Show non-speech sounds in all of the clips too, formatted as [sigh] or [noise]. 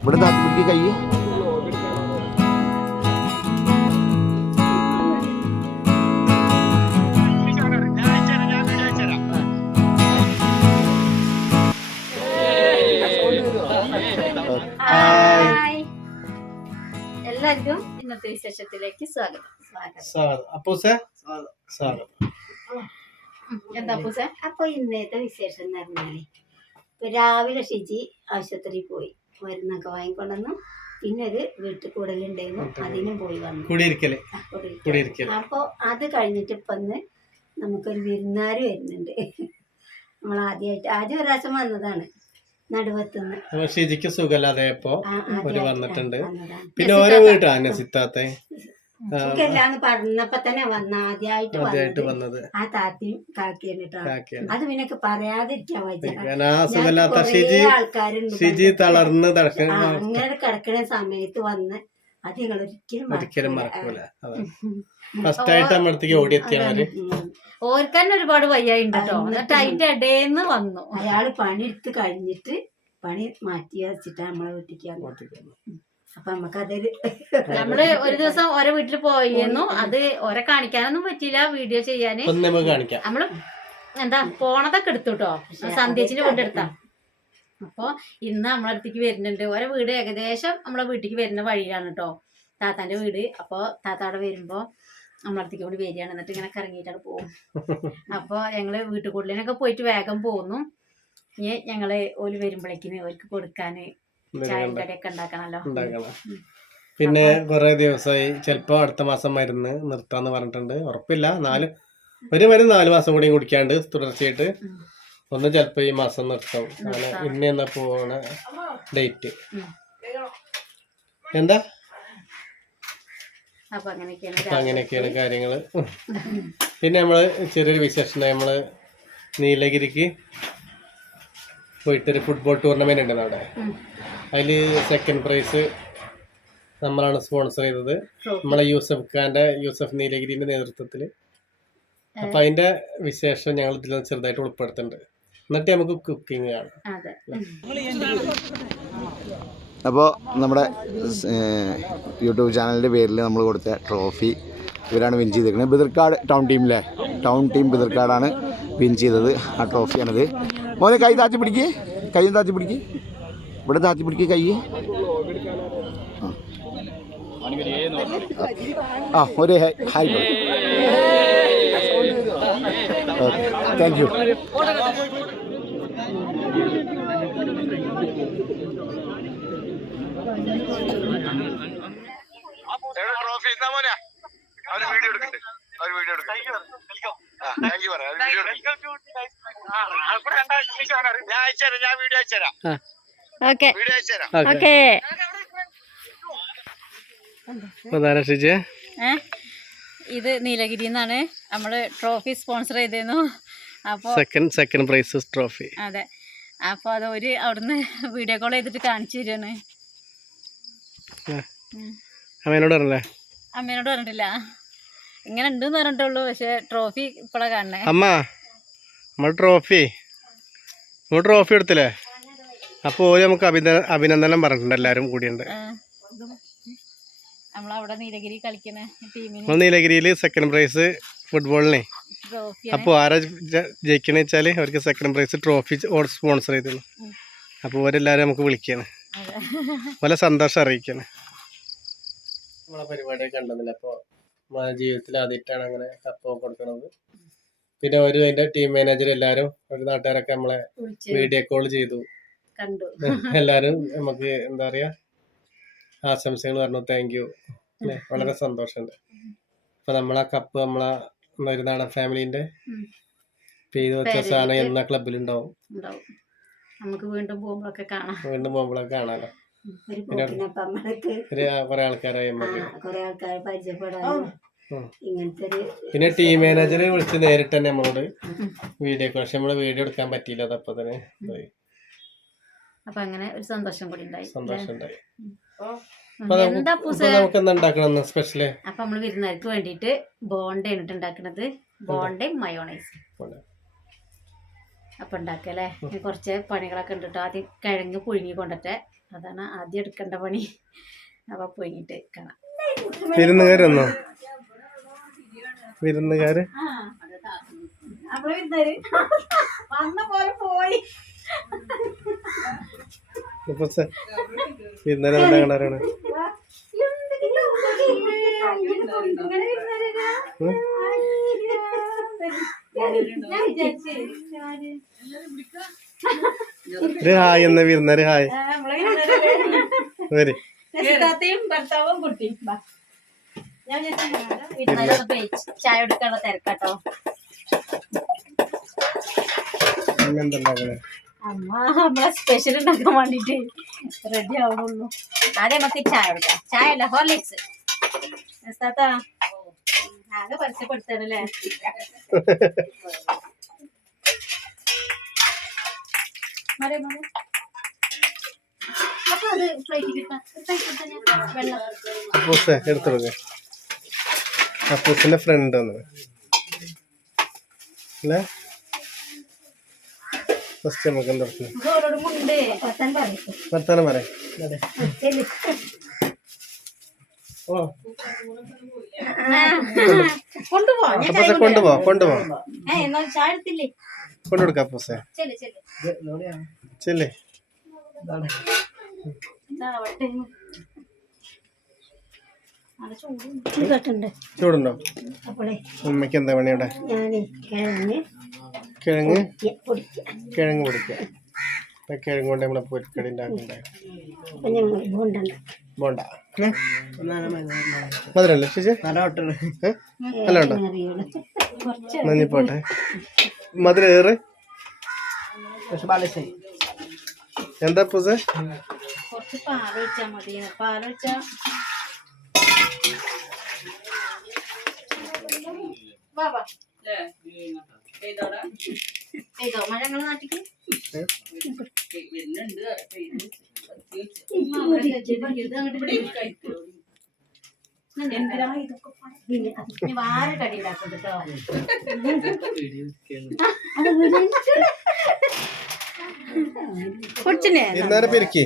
ഇവിടെ പിടിക്ക് കൈ. എല്ലാവർക്കും ഇന്നത്തെ വിശേഷത്തിലേക്ക് സ്വാഗതം. സ്വാഗതം. സ്വാഗതം. അപ്പൂസേ സ്വാഗതം. എന്താ അപ്പൊ ഇന്നത്തെ വിശേഷം എന്ന് പറഞ്ഞാൽ ഇപ്പൊ രാവിലെ ഷിജി ആശുപത്രിയിൽ പോയി. മരുന്നൊക്കെ വാങ്ങിക്കൊണ്ടുവന്നു. പിന്നെ ഒരു വീട്ടിൽ കൂടലുണ്ടായിരുന്നു അതിനും പോയി വന്നു. കുടിയിരിക്കൽ. ആ, കുടിയിരിക്കൽ. കുടിയിരിക്കൽ അപ്പൊ അത് കഴിഞ്ഞിട്ട് ഇപ്പൊ നമുക്കൊരു വിരുന്നാര് വരുന്നുണ്ട്. നമ്മൾ ആദ്യമായിട്ട് ആദ്യം ഒരു പ്രാവശ്യം വന്നതാണ് നടുവത്തുനിന്ന്. ഷിജിക്ക് സുഖല്ലാതെ ഒരു വന്നിട്ടുണ്ട്. പിന്നെ ഓരോ വീട്ടാ നസിത്താത്തെ? സുഖമില്ലാന്ന് പറഞ്ഞപ്പോ തന്നെ വന്ന ആദ്യമായിട്ട് ആദ്യമായിട്ട് വന്നത്. ആ താത്തിയും കാക്കിയാണ് അത് പിന്നെ പറയാതിരിക്കാൻ ആൾക്കാരുണ്ട് ഷിജി തളർന്ന് അങ്ങനെ കിടക്കുന്ന സമയത്ത് വന്ന് അത് ഞങ്ങൾ ഒരിക്കലും ഒരിക്കലും മറക്കൂല. ഫസ്റ്റ് ആയിട്ട് നമ്മുടെ അടുത്തേക്ക് ഓടിയെത്തിയവര് ഉം. [laughs] ഒരുപാട് വയ്യായി ഉണ്ട് കേട്ടോ എന്നിട്ട് അതിന്റെ ഇടേന്ന് വന്നു. അയാൾ പണിയെടുത്ത് കഴിഞ്ഞിട്ട് പണി മാറ്റി വെച്ചിട്ടാണ് നമ്മളെ വീട്ടിലേക്ക് അപ്പൊ നമുക്കതൊരു നമ്മൾ ഒരു ദിവസം ഓരോ വീട്ടിൽ പോയിരുന്നു. അത് ഓരെ കാണിക്കാനൊന്നും പറ്റിയില്ല വീഡിയോ ചെയ്യാന്. നമുക്ക് കാണിക്കാം. നമ്മൾ എന്താ പോണതൊക്കെ എടുത്തു കേട്ടോ സന്ധ്യച്ചിന് കൊണ്ടെടുത്താ അപ്പൊ ഇന്ന് നമ്മളെ അടുത്തേക്ക് വരുന്നുണ്ട്. ഓരോ വീട് ഏകദേശം നമ്മളെ വീട്ടിലേക്ക് വരുന്ന വഴിയിലാണ് കേട്ടോ താത്താന്റെ വീട്. അപ്പൊ താത്ത അവിടെ വരുമ്പോ നമ്മളെ അടുത്തേക്ക് കൂടി വരികയാണ്. എന്നിട്ട് ഇങ്ങനെ കറങ്ങിയിട്ടാണ് പോകും. അപ്പൊ ഞങ്ങൾ വീട്ടുകൂടലിനൊക്കെ പോയിട്ട് വേഗം പോന്നു. ഇനി ഞങ്ങൾ ഓൽ വരുമ്പോഴേക്കിന് ഓർക്ക് കൊടുക്കാന് ചായയും കടിയൊക്കെ ഉണ്ടാക്കണല്ലോ. ഉണ്ടാക്കണം. പിന്നെ കുറെ ദിവസമായി ചിലപ്പോ അടുത്ത മാസം മരുന്ന് നിർത്താന്ന് പറഞ്ഞിട്ടുണ്ട്. ഉറപ്പില്ല. നാല് ഒരു മരുന്ന് നാല് മാസം കൂടി കുടിക്കാണ്ട് തുടർച്ചയായിട്ട്. ഒന്ന് ചിലപ്പോ ഈ മാസം നിർത്തും. അങ്ങനെ നിർത്താം. ഇന്ന് എന്നാ പോണ ഡേറ്റ്. എന്താ? അപ്പൊ. അങ്ങനെയൊക്കെയാണ് കാര്യങ്ങൾ. പിന്നെ നമ്മൾ ചെറിയൊരു വിശേഷം നമ്മൾ നീലഗിരിക്ക് പോയിട്ടൊരു ഫുട്ബോൾ ടൂർണമെന്റ് ഉണ്ട് അവിടെ. അതിൽ സെക്കൻഡ് പ്രൈസ് നമ്മളാണ് സ്പോൺസർ ചെയ്തത്. നമ്മളെ യൂസഫ് ഖാന്റെ യൂസഫ് നീലഗിരിന്റെ നേതൃത്വത്തിൽ അപ്പൊ അതിന്റെ വിശേഷം ഞങ്ങൾ ഇതിൽ ചെറുതായിട്ട് ഉൾപ്പെടുത്തുന്നുണ്ട്. എന്നിട്ട് നമുക്ക് കുക്കിംഗ് കാണാം. അതെ. അപ്പോൾ നമ്മുടെ യൂട്യൂബ് ചാനലിന്റെ പേരിൽ നമ്മൾ കൊടുത്ത ട്രോഫി ഇവരാണ് വിൻ ചെയ്തിരിക്കുന്നത്. ബിദർക്കാട് ടൗൺ ടീമിലെ ടൗൺ ടീം ബിദർക്കാടാണ് വിൻ ചെയ്തത്. ആ ട്രോഫിയാണിത് മോനെ കൈ താത്തി പിടിക്ക്. കൈയും താത്തി പിടിക്ക്. ഇവിടെ താത്തി പിടിക്ക് കൈ. ആ. ഒരു ഹായ് താങ്ക് യു. ട്രോഫി എന്നാ മോനെ? അവർ വീഡിയോ എടുക്കട്ടെ. അവർ വീഡിയോ താങ്ക് യു പറയാം. വീഡിയോ ഞാൻ ഓക്കെ. ഓക്കെ. ഇത് നീലഗിരി എന്നാണ് നമ്മൾ ട്രോഫി സ്പോൺസർ ചെയ്തിരുന്നു അപ്പോൾ സെക്കൻഡ് സെക്കൻഡ് പ്രൈസ് ട്രോഫി അതെ. അപ്പോൾ അത് ഒരു അവിടുന്ന് വീഡിയോ കോൾ ചെയ്തിട്ട് കാണിച്ചു തരുവാണ്. പറഞ്ഞല്ലേ? അമ്മേനോട് പറഞ്ഞിട്ടില്ല. ഇങ്ങനെ ഉണ്ടെന്ന് പറഞ്ഞിട്ടുള്ളൂ പക്ഷെ ട്രോഫി ഇപ്പോഴാണ് കാണണേ അമ്മ. നമ്മൾ ട്രോഫി നമ്മൾ ട്രോഫി എടുത്തില്ലേ? അപ്പോൾ ഓര് നമുക്ക് അഭിന അഭിനന്ദനം പറഞ്ഞിട്ടുണ്ട് എല്ലാവരും കൂടിയുണ്ട്. നമ്മൾ നീലഗിരിയിൽ സെക്കൻഡ് പ്രൈസ് ഫുട്ബോളിനെ അപ്പോൾ ആരാ ജയിക്കണ വെച്ചാൽ അവർക്ക് സെക്കൻഡ് പ്രൈസ് ട്രോഫി സ്പോൺസർ ചെയ്തിരുന്നു. അപ്പോൾ ഓരെല്ലാവരും നമുക്ക് വിളിക്കുകയാണ് വളരെ സന്തോഷം അറിയിക്കുകയാണ് നമ്മളെ പരിപാടിയൊക്കെ ഉണ്ടെന്നില്ല അപ്പോൾ ജീവിതത്തിൽ ആദ്യമായിട്ടാണ് അങ്ങനെ കപ്പ് കൊടുക്കുന്നത് പിന്നെ ഒരു അതിന്റെ ടീം മാനേജർ എല്ലാരും ഒരു നാട്ടുകാരൊക്കെ നമ്മളെ വീഡിയോ കോൾ ചെയ്തു. കണ്ടു. [laughs] എല്ലാവരും നമുക്ക് എന്താ പറയാ ആശംസകൾ പറഞ്ഞു. താങ്ക് യു വളരെ സന്തോഷമുണ്ട്. അപ്പൊ നമ്മളെ കപ്പ് നമ്മളെ മരുന്നാണ് ഫാമിലിന്റെ വെച്ച സാധനം എന്ന ക്ലബിലുണ്ടാവും ഉണ്ടാവും. നമുക്ക് വീണ്ടും പോകുമ്പോഴൊക്കെ കാണാം. വീണ്ടും പോകുമ്പോഴൊക്കെ കാണാലോ. പിന്നെ നമ്മൾക്ക് ഒരു കുറെ ആൾക്കാരായി നമുക്ക് കുറെ ആൾക്കാരെ പരിചയപ്പെടാനും. ഉം. ഇങ്ങനത്തെ ഒരു പിന്നെ ടീം മാനേജറെ വിളിച്ച് നേരിട്ട് തന്നെ നമ്മളോട് വീഡിയോ പക്ഷെ നമ്മൾ വീഡിയോ എടുക്കാൻ പറ്റിയില്ല അതപ്പോ തന്നെ ഇതായി. അപ്പൊ അങ്ങനെ ഒരു സന്തോഷം കൂടി ഉണ്ടായി അല്ലേ? സന്തോഷം ഉണ്ടായി. അപ്പൊ എന്താ നമുക്ക് പൂസ? ഇപ്പൊ നമുക്ക് എന്താ ഉണ്ടാക്കണം സ്പെഷ്യൽ അപ്പൊ നമ്മൾ വിരുന്നുകാർക്ക് വേണ്ടിയിട്ട് ബോണ്ടയാണ് ഇട്ട് ഉണ്ടാക്കണത്. ബോണ്ടയും മയോണൈസ്. അപ്പൊ ഉണ്ടാക്കല്ലേ ഇനി കുറച്ച് പണികളൊക്കെ ഉണ്ട് കേട്ടോ. ആദ്യം കിഴങ്ങ് പുഴുങ്ങി കൊണ്ടിട്ട് അതാണ് ആദ്യം എടുക്കേണ്ട പണി. അപ്പൊ പോയിട്ട് കാണാം. വിരുന്നുകാർ വന്നോ? വിരുന്നുകാര് വിരുന്നേര് കാണാറാണ്? ഒരു ഹായ് എന്ന വിരുന്നേര് ഹായ്. വരി. ഭർത്താവും കുട്ടി. ഞാൻ ചായ എടുക്കാനുള്ള തിരക്കാട്ടോ. അമ്മ നമ്മളെ സ്പെഷ്യൽ ഉണ്ടാക്കാൻ വേണ്ടിട്ട് റെഡി ആവുന്നുള്ളൂ ആദ്യം നമുക്ക് ചായ എടുക്കാം ചായ അല്ല ഹോർലിക്സ്. താത്ത ആകെ പരസ്യപ്പെടുത്തണല്ലേ? മതി, മതി. അപ്പൊ അത് പ്ലേറ്റിൽ കിട്ടാം വെള്ളം. അപ്പൂസേ അപ്പൂസിന്റെ ഫ്രണ്ട് ആണ്. അല്ലേ? ഫസ്റ്റ് നമുക്ക് എന്താ വർത്താനം പറയാം. ചെല്ലു. ഓ. കൊണ്ടുപോ. ഞാൻ ചായ അപ്പൂസെ കൊണ്ടുപോ കൊണ്ടുപോ. ഏ എന്നാൽ ചായ എടുത്തില്ലേ? കൊണ്ടുകൊടുക്ക അപ്പൂസേ ചെല്ല് ചെല്ല് ചെല്ലേ ഇതാവട്ടെ നല്ല ചൂടുണ്ട്. ഉമ്മയ്ക്ക് എന്താ പണി കിഴങ്ങ് കിഴങ്ങ്? പൊടിക്കുക. കിഴങ്ങ് കൊണ്ട് നമ്മളെ പൊരിക്കടി ഉണ്ടാക്കണ്ടേ? പോണ്ട മധുരല്ലേ ചേച്ചി? നല്ല ഉണ്ടോ? നന്ദിപ്പോട്ടെ മധുര ഏറ്? എന്താ പൂസേ കുറച്ച് വെച്ചാ മതി. പാലൊഴിച്ചാ വാ. പെയ്തോ മഴ ഞങ്ങളെ നാട്ടിക്ക്. എന്തിനാ ഇതൊക്കെ ഇനി വേറെ കടി ഉണ്ടാക്കും കേട്ടോ. കുടിച്ചിനെ ഇരുന്നേരം പെരുക്കി?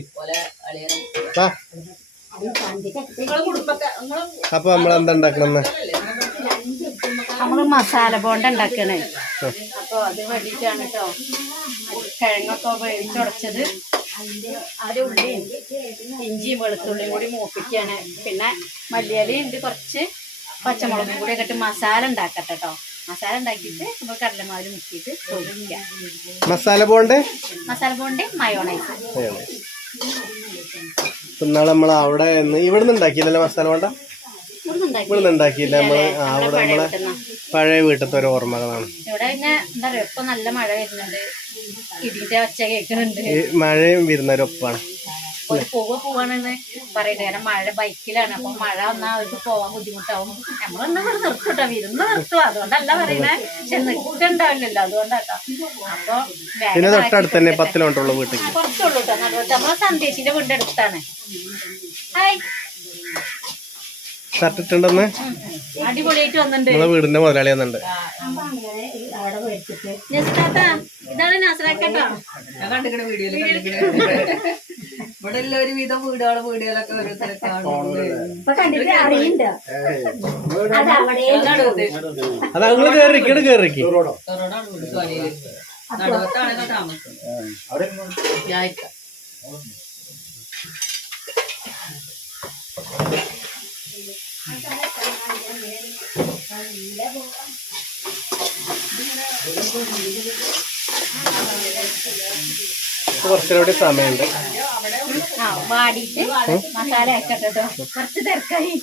വാ. അപ്പൊ നമ്മൾ എന്താ നമ്മൾ മസാല ബോണ്ട ഉണ്ടാക്കണേ. അപ്പൊ അത് വേണ്ടിട്ടാണ് കേട്ടോ കിഴങ്ങൊക്കെ വേവിച്ചുടച്ചത് അര ഉള്ളിയും ഇഞ്ചിയും വെളുത്തുള്ളിയും കൂടി മൂപ്പിക്കാണ്. പിന്നെ മല്ലിയലയും ഉണ്ട് കുറച്ച് പച്ചമുളകും കൂടി ഒക്കെ ഇട്ട് മസാല ഉണ്ടാക്കട്ടെ കേട്ടോ മസാല ഉണ്ടാക്കിയിട്ട് നമ്മൾ കടലമാവിൽ മുക്കിയിട്ട് പൊരിക്കാം masala bond? Masala bond mayonnaise. ഇന്നാളെ നമ്മൾ അവിടെ നിന്ന് ഇവിടുന്ന് ഉണ്ടാക്കിയില്ലല്ലോ മസാല കൊണ്ട? ഇവിടുന്ന് ഉണ്ടാക്കിയില്ല നമ്മൾ. അവിടെ നമ്മളെ പഴയ വീട്ടിലത്തെ ഒരു ഓർമ്മകളാണ്. ഇവിടെ പിന്നെ എന്താ ഇപ്പൊ നല്ല മഴ വരുന്നുണ്ട്. ഇടിന്റെ ഒച്ച കേൾക്കുന്നുണ്ട്. മഴയും വരുന്നൊരൊപ്പാണ് ഒരു പൂവ് പോവാണെന്ന് പറയുന്നത് കാരണം മഴ ബൈക്കിലാണ്. അപ്പൊ മഴ വന്നാൽ അവർക്ക് പോവാൻ ബുദ്ധിമുട്ടാവും. നമ്മളൊന്നും ഇവിടെ നിർത്തൂട്ടോ. വിരുന്ന് നിർത്തുക അതുകൊണ്ടല്ല പറയുന്നത് പക്ഷെ നിൽക്കണ്ടാവില്ലല്ലോ അതുകൊണ്ടാട്ടോ. അപ്പൊ പിന്നെ തൊട്ടടുത്ത് തന്നെ കൊടുക്കട്ടെ. പത്ത് കിലോമീറ്റർ വീട്ടിൽ. ആ, കുറച്ചുള്ളൂ കേട്ടോ നമ്മളെ സന്ദേശിന്റെ വീടിന്റെ അടുത്താണ്. ഹായ്. അടിപൊളിയായിട്ട് വന്നിട്ടുണ്ട്. നമ്മളെ വീടിന്റെ മുതലാളി വന്നിട്ടുണ്ട്. ഇതാണ് നസ്രാക്കട്ടോ ഞാൻ കണ്ടിക്കണ വീഡിയോയിൽ [laughs] ഇവിടെ ഒരു ഒരുവിധം വീടുകൾ വീടുകളൊക്കെ ഓരോരുത്തരെ കാണുന്നുണ്ട് ഇപ്പൊ കണ്ടിട്ട് അറിയണ്ട. അത് കേറിക്കട് കേറിക്ക് നടുവത്താണ് താമസം. കുറച്ചുകൂടി സമയമുണ്ട്. വാടിയിട്ട് മസാല ആക്കട്ടെ കുറച്ച് തിരക്കായി.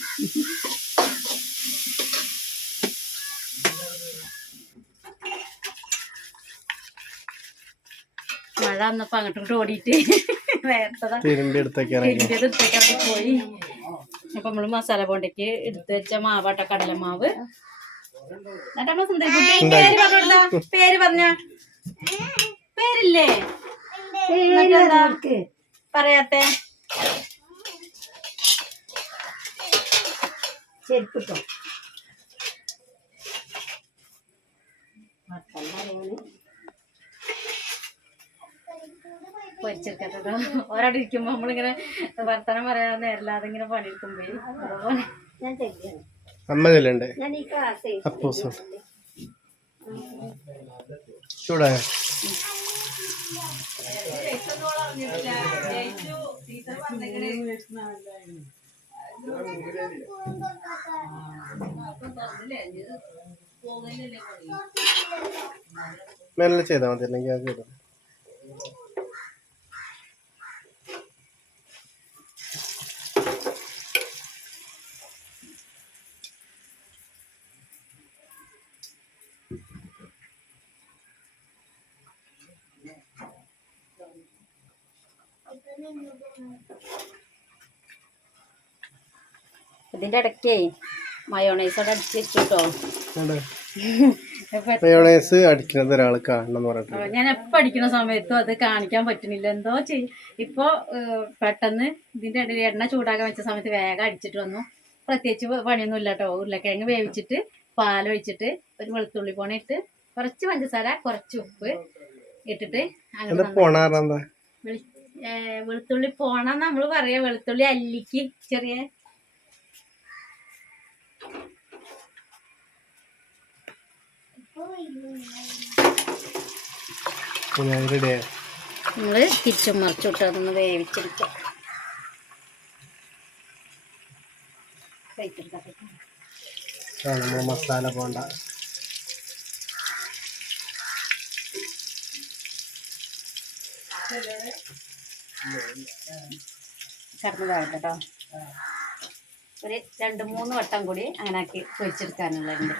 മഴ വന്നപ്പോ അങ്ങോട്ടും ഇങ്ങോട്ടും ഓടിയിട്ട് അവിടെ പോയി. അപ്പൊ നമ്മൾ മസാല ബോണ്ടയ്ക്ക് എടുത്ത് വെച്ച മാവാട്ട കടലമാവ്. എന്നിട്ട് നമ്മൾ സുന്ദരിക്കുട്ടി പേര് പറഞ്ഞോട്ടാ പേര് പറഞ്ഞ? പേരില്ലേ? പറയാത്തെ ചെരുപ്പിട്ടോ ഒരാടെ ഇരിക്കുമ്പോ നമ്മളിങ്ങനെ വർത്തമാനം പറയാൻ നേരില്ലാതെ ഇങ്ങനെ പണിയെടുക്കുമ്പോ. അതുപോലെ. ഞാൻ ചെല്ലാണ് അമ്മ ചെല്ലണ്ടേ? അപ്പൂസ് ചൂടായ? മെല്ലെ ചെയ്താൽ മതി അല്ലെങ്കിൽ അത് ചെയ്തു. ഇതിന്റെ ഇടയ്ക്കേ മയോണൈസ് അവിടെ അടിച്ച് വെച്ചിട്ടോ. മയോണൈസ് [laughs] അടിക്കുന്നത് ഒരാൾ കാണണം പറഞ്ഞിട്ട് ഞാൻ എപ്പോൾ അടിക്കുന്ന സമയത്തും അത് കാണിക്കാൻ പറ്റുന്നില്ല. എന്തോ ചെയ്യും ഇപ്പോൾ പെട്ടെന്ന് ഇതിന്റെ ഇടയിൽ എണ്ണ ചൂടാകാൻ വെച്ച സമയത്ത് വേഗം അടിച്ചിട്ട് വന്നു. പ്രത്യേകിച്ച് പണിയൊന്നും ഇല്ല കേട്ടോ ഉരുളക്കിഴങ്ങ് വേവിച്ചിട്ട് പാലൊഴിച്ചിട്ട് ഒരു വെളുത്തുള്ളി പോണ ഇട്ട് കുറച്ച് പഞ്ചസാര കുറച്ച് ഉപ്പ് ഇട്ടിട്ട് അങ്ങനെ വെളുത്തുള്ളി പോണ നമ്മൾ പറയാ. വെളുത്തുള്ളി അല്ലിക്ക് ചെറിയ നിങ്ങൾ തിരിച്ചും അതൊന്ന് വേവിച്ചെടുക്കാം. കഴിച്ചെടുക്കാം ആ നമ്മൾ മസാല പോണ്ട. കടന്നു പോകട്ടെ കേട്ടോ ഒരു രണ്ട് മൂന്ന് വട്ടം കൂടി അങ്ങനെ ആക്കി പൊരിച്ചെടുക്കാനുള്ളതുണ്ട്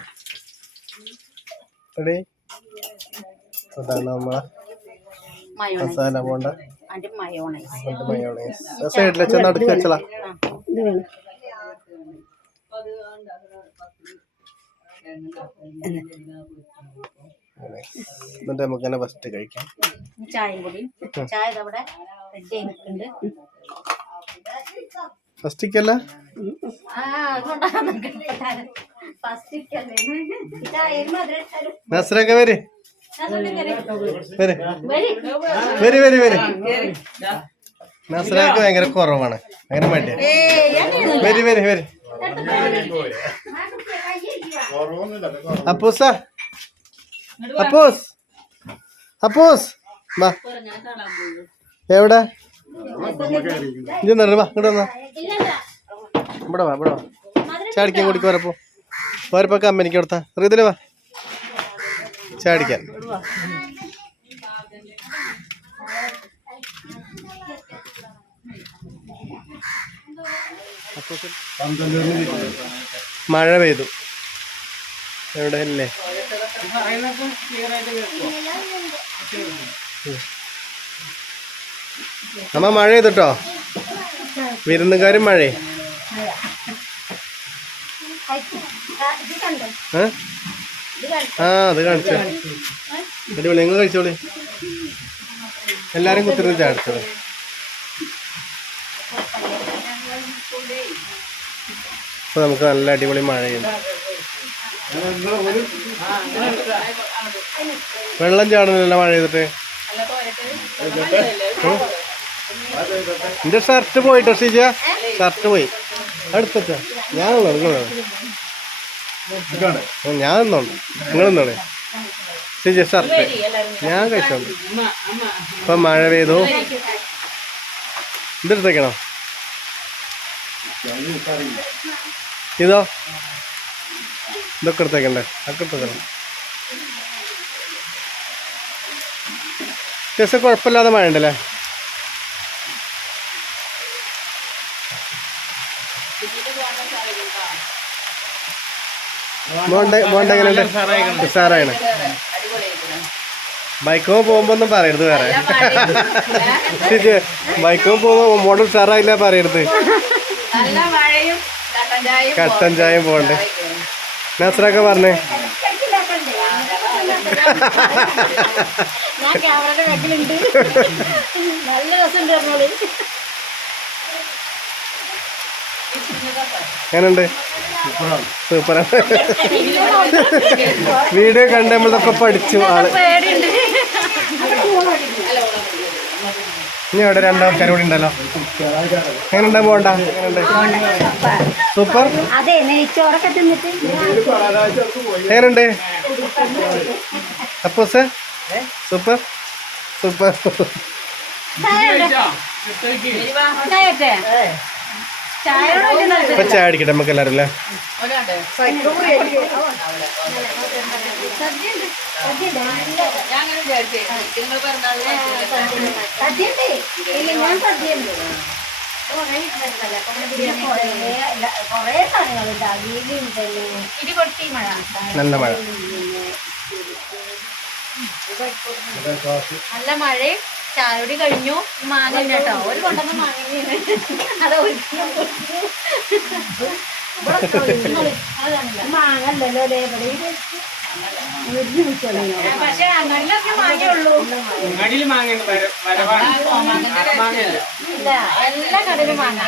മയോണൈസ് മസാല സൈഡിലെ വെച്ചാൽ നടുക്ക് വെച്ചലാ ഇത് വേണം എന്നിട്ട് നമുക്ക് തന്നെ ഫസ്റ്റ് കഴിക്കാം. ചായയും കൂടി. ചായ റെഡി ആയി നിൽക്കുന്നുണ്ട്. ഫസ്റ്റിക്കല്ല നസ്രൊക്കെ വരെ. വരെ. വരെ. വരെ. വര് നസ്രക്ക് ഭയങ്കര കുറവാണ്. ഭയങ്കര മടിയ. വരി വരി വരി. അപ്പൂസ. അപ്പൂസ്. അപ്പൂസ്. വാ. എവിടെ? ഇജ്ജ് വാ ഇങ്ങോട്ട് വന്നാ. ഇവിടെ വാ ഇവിടെ വാ. ചാടിക്കാൻ കൂടി പോരപ്പോ അമ്മ എനിക്ക് കൊടുത്താ. റീതിൽ വാ. ചാടിക്കാൻ. മഴ പെയ്തു. എവിടെ അല്ലേ അമ്മ മഴ ചെയ്തിട്ടോ വിരുന്നുകാരും മഴേ? ആ അത് കാണിച്ചു. അടിപൊളി. നിങ്ങൾ കഴിച്ചോളി. എല്ലാരും കുത്തിരുന്ന് ചാടിച്ചോളി. ഇപ്പൊ നമുക്ക് നല്ല അടിപൊളി മഴയുണ്ട്. വെള്ളം ചാടുന്നില്ല മഴ ചെയ്തിട്ട്. എന്റെ ഷർട്ട് പോയിട്ടോ ഷീജ. ഷർട്ട് പോയി. അടുത്തോ ഞാനുള്ളൂ നിങ്ങളാണ് ഞാൻ നിന്നോണ്ട്. നിങ്ങൾ നിന്നോളെ ഷീജ ഷർട്ട് ഞാൻ കഴിച്ചോണ്ട്. ഇപ്പൊ മഴ പെയ്തു. ഇതെടുത്തേക്കണോ ഇതോ. ഇതൊക്കെ എടുത്തേക്കണ്ടേ? അതൊക്കെ എടുത്തേക്കണം. അത്യാവശ്യം കുഴപ്പമില്ലാതെ മഴ ഉണ്ടല്ലേ ഉഷാറാണ് ബൈക്കോ പോകുമ്പോ ഒന്നും പറയരുത് വേറെ. ബൈക്കോ പോകുമ്പോ മോഡൽ ഉഷാറായില്ല പറയരുത്. കട്ടൻ ചായം പോണ്ടേ നസറൊക്കെ പറഞ്ഞേ. നല്ല രസമുണ്ട് പറഞ്ഞോളി എങ്ങനുണ്ട്? സൂപ്പറാണ്. വീഡിയോ കണ്ട് നമ്മളൊക്കെ പഠിച്ചു ആൾ. ഇനി അവിടെ രണ്ടാൾക്കാർ കൂടി ഉണ്ടല്ലോ. എങ്ങനെയുണ്ട്? പോണ്ട. എങ്ങനെയുണ്ട്? സൂപ്പർ. എങ്ങനെയുണ്ട്? അപ്പൂസ്? സൂപ്പർ. സൂപ്പർ. ഇപ്പൊ ചായ അടിക്കട്ടെ നമുക്ക് എല്ലാവരും അല്ലേ? നല്ല മഴ നല്ല മഴ. നല്ല മഴയും ചായയോടി കഴിഞ്ഞു. മാങ്ങ കേട്ടോ. ഒരു കൊണ്ടുവന്ന മാങ്ങ അത് മാങ്ങല്ലോ അല്ലേ ഇവിടെ പക്ഷെ അങ്ങനെയൊക്കെ മാങ്ങേ ഉള്ളൂ ഇല്ല എല്ലാ കടയിലും മാങ്ങ.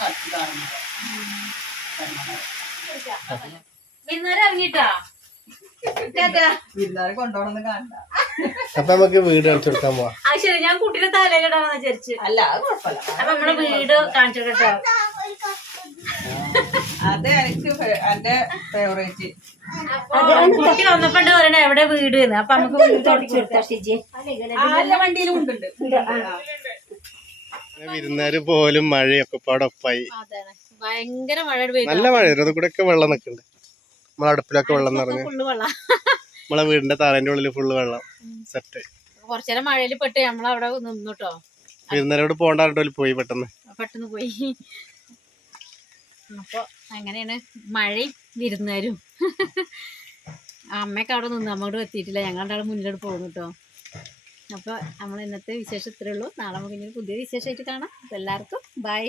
കത്തി കാണുന്നു അപ്പൊ നമുക്ക് വീട് കാണിച്ചു കൊടുക്കാൻ പോവാ. ശരി. ഞാൻ കുട്ടീനെ തലയിലിടാന്ന് വിചാരിച്ചു. അല്ല അത് കുഴപ്പമില്ല. അപ്പൊ നമ്മളെ വീട് കാണിച്ചു കേട്ടോ അത് എനിക്ക് എന്റെ ഫേവറേറ്റ് കുട്ടി വന്നപ്പോ ഉണ്ട് എവിടെ വീട് എന്ന്. അപ്പൊ നമുക്ക് വീട് തുടച്ചു കൊടുക്കാം ഷിജി. എല്ലാ വണ്ടിയിലും ഉണ്ട് വിരുന്നാര് പോലും മഴയൊക്കെ പാടൊപ്പായി. ഭയങ്കര മഴ നല്ല മഴ അത് കൂടെ ഒക്കെ വെള്ളം നിക്കണ്ട്. നമ്മളെ അടുപ്പിലൊക്കെ വെള്ളം നിറഞ്ഞു. നമ്മളെ വീടിന്റെ താരന്റെ ഉള്ളിൽ ഫുള്ള് വെള്ളം. സെറ്റ് കുറച്ചേരം മഴയിൽ പെട്ട് നമ്മളവിടെ നിന്നുട്ടോ. വിരുന്നരോട് പോകണ്ടായിട്ട് പോയി പെട്ടെന്ന്. പെട്ടെന്ന് പോയി. അപ്പൊ അങ്ങനെയാണ് മഴയും വിരുന്നുകാരും. അമ്മയൊക്കെ അവിടെ നിന്ന്. നമ്മോട് എത്തിയിട്ടില്ല. ഞങ്ങളുടെ അവിടെ മുന്നിലോട്ട് പോകുന്നു കേട്ടോ അപ്പോൾ നമ്മൾ ഇന്നത്തെ വിശേഷം ഇത്രേ ഉള്ളൂ. നാളെ നമുക്ക് ഇനി പുതിയ വിശേഷമായിട്ട് കാണാം. എല്ലാവർക്കും ബൈ